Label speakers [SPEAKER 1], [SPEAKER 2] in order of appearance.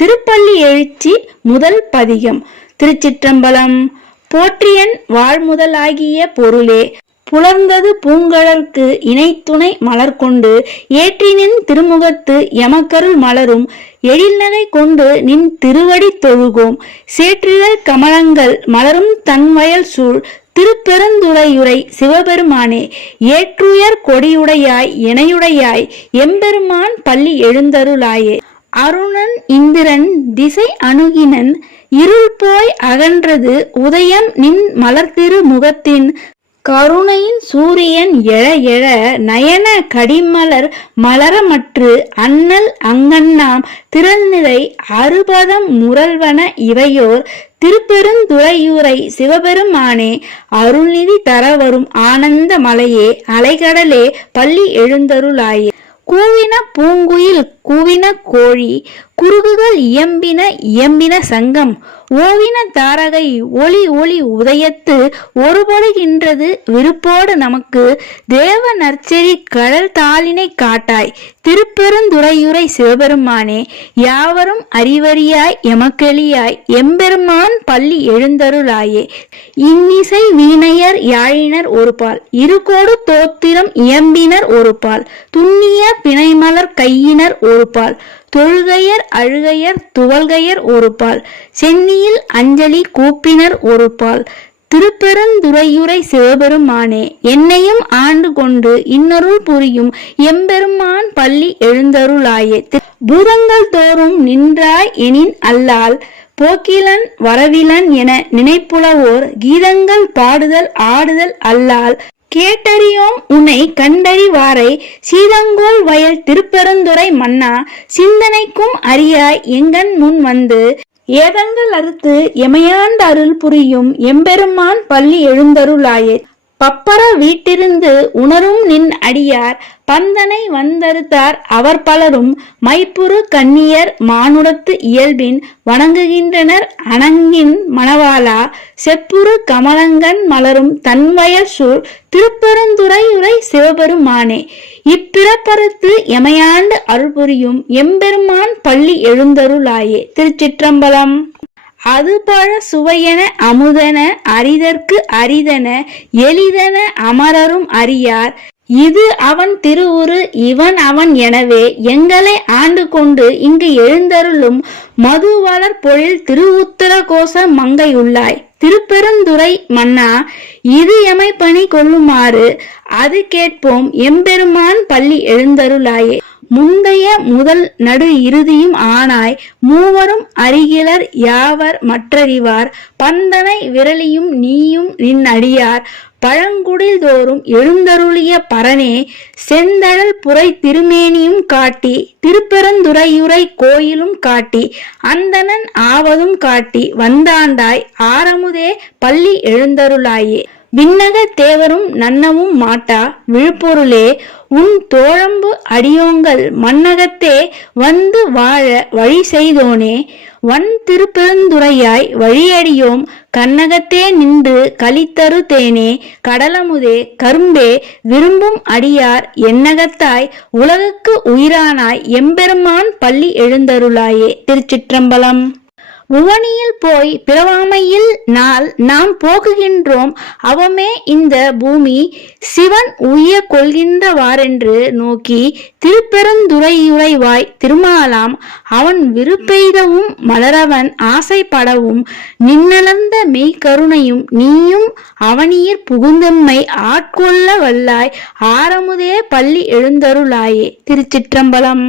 [SPEAKER 1] திருப்பள்ளி எழுச்சி முதல் பதிகம். திருச்சிற்றம்பலம். போற்றியன் வாழ்முதலாகிய பொருளே புலர்ந்தது பூங்கழற்கு இணைத்துணை மலர் கொண்டு ஏற்றினின் திருமுகத்து எமக்கருள் மலரும் எழில்நகை கொண்டு நின் திருவடி தொழுகோம் சேற்றிழல் கமலங்கள் மலரும் தன்வயல் சூழ் திருப்பெருந்துறையுரை சிவபெருமானே ஏற்றுயர் கொடியுடையாய் இணையுடையாய் எம்பெருமான் பள்ளி எழுந்தருளாயே. அருணன் இந்திரன் திசை அணுகினன் இருள் போய் அகன்றது உதயம் நின் மலர்திரு முகத்தின். கருணையின் சூரியன் எழ எழ நயன கடிமலர் மலரமற்று அண்ணல் அங்கண்ணாம் திறநிலை அறுபதம் முரல்வன இவையோர். திருப்பெருந்துறையூரை சிவபெருமானே அருள்நிதி தரவரும் ஆனந்த மலையே அலைகடலே பள்ளி எழுந்தருளாயே. கூவின பூங்குயில் கூவின கோழி குருகுகள் இயம்பின இயம்பின சங்கம். ஓவின தாரகை ஒளி ஒளி உதயத்து ஒருபடுகின்றது விருப்போடு நமக்கு. தேவ நற்செறி கடல் தாளினை காட்டாய். திருப்பெருந்துறையுரை சிவபெருமானே யாவரும் அறிவறியாய் எமக்கெளியாய். எம்பெருமான் பள்ளி எழுந்தருளாயே. இன்னிசை வீணையர் யாழினர் ஒருபால். இருகோடு தோத்திரம் இயம்பினர் ஒருபால். துண்ணிய பிணைமலர் கையினர் ஒருபால். தொழுகையர் அழுகையர் துவல்கையர் ஒருபால். சென்னியில் அஞ்சலி கூப்பினர் ஒருபால். திருப்பெருந்துறையுரை சிவபெருமானே என்னையும் ஆண்டு கொண்டு இன்னொருள் புரியும் எம்பெருமான் பள்ளி எழுந்தருளாயே. பூதங்கள் தோறும் நின்றாய் எனின் அல்லால் போக்கிலன் வரவிலன் என நினைப்புலவோர் கீதங்கள் பாடுதல் ஆடுதல் அல்லால் கேட்டறியோம் உன்னை கண்டறிவாரை. சீதங்கோல் வயல் திருப்பெருந்துறை மன்னா சிந்தனைக்கும் அறியாய் எங்கன் முன் வந்து. ஏதங்கள் அறுத்து எமையாண்ட அருள் புரியும் எம்பெருமான் பள்ளி எழுந்தருளாயே பப்பர வீட்டிருந்து உணரும் நின் அடியார் பந்தனை வந்தறுத்தார் அவர் பலரும் மைப்புறு கன்னியர் மானுடத்து இயல்பின் வணங்குகின்றனர் அணங்கின் மணவாளா செப்புறு கமலங்கன் மலரும் தன்வயல் சூழ் திருப்பெருந்துறையுரை சிவபெருமானே. இப்பிறப்பறுத்து எமையாண்டு அருள் புரியும் எம்பெருமான் பள்ளி எழுந்தருளாயே. திருச்சிற்றம்பலம். அது பழ சுவையென அமுதன அரிதற்கு அரிதன எளிதன அமரரும் அறியார். இது அவன் திருவுரு இவன் அவன் எனவே எங்களை ஆண்டு கொண்டு இங்கு எழுந்தருளும் மதுவளர் பொழில் திருவுத்திர கோச மங்கையுள்ளாய். திருப்பெருந்துறை மன்னா இது எமை பணி கொள்ளுமாறு அது கேட்போம் எம்பெருமான் பள்ளி எழுந்தருளாயே. முந்தைய முதல் நடு இறுதியும் ஆனாய் மூவரும் அருகிலர் யாவர் மற்றறிவார்? பந்தனை விரலியும் நீயும் நின் அடியார். பழங்குடில் தோறும் எழுந்தருளிய பரனே செந்தழல் புரை திருமேனியும் காட்டி திருப்பெருந்துறையுரை கோயிலும் காட்டி அந்தணன் ஆவதும் காட்டி வந்தாண்டாய் ஆரமுதே பள்ளி எழுந்தருளாயே. விண்ணக தேவரும் நன்னமும் மாட்டா விழுப்பொருளே உன் தோழம்பு அடியோங்கள் மன்னகத்தே வந்து வாழ வழி செய்தோனே. வன் திருப்பெருந்துறையாய் வழியடியோம். கண்ணகத்தே நின்று கலித்தரு தேனே. கடலமுதே கரும்பே விரும்பும் அடியார் என்னகத்தாய் உலகுக்கு உயிரானாய். எம்பெருமான் பள்ளி எழுந்தருளாயே திருச்சிற்றம்பலம். உவனியில் போய் பிறவாமையில் நாள் நாம் போக்குகின்றோம். அவமே இந்த பூமி சிவன் உய கொள்கின்றவாறென்று நோக்கி திருப்பெருந்துறையுறைவாய் திருமாலாம் அவன் விருப்பெய்தவும் மலரவன் ஆசைப்படவும் நின்னலந்த மெய்கருணையும் நீயும் அவனியிற் புகுந்தம்மை ஆட்கொள்ள வல்லாய் ஆரமுதே பள்ளி எழுந்தருளாயே திருச்சிற்றம்பலம்.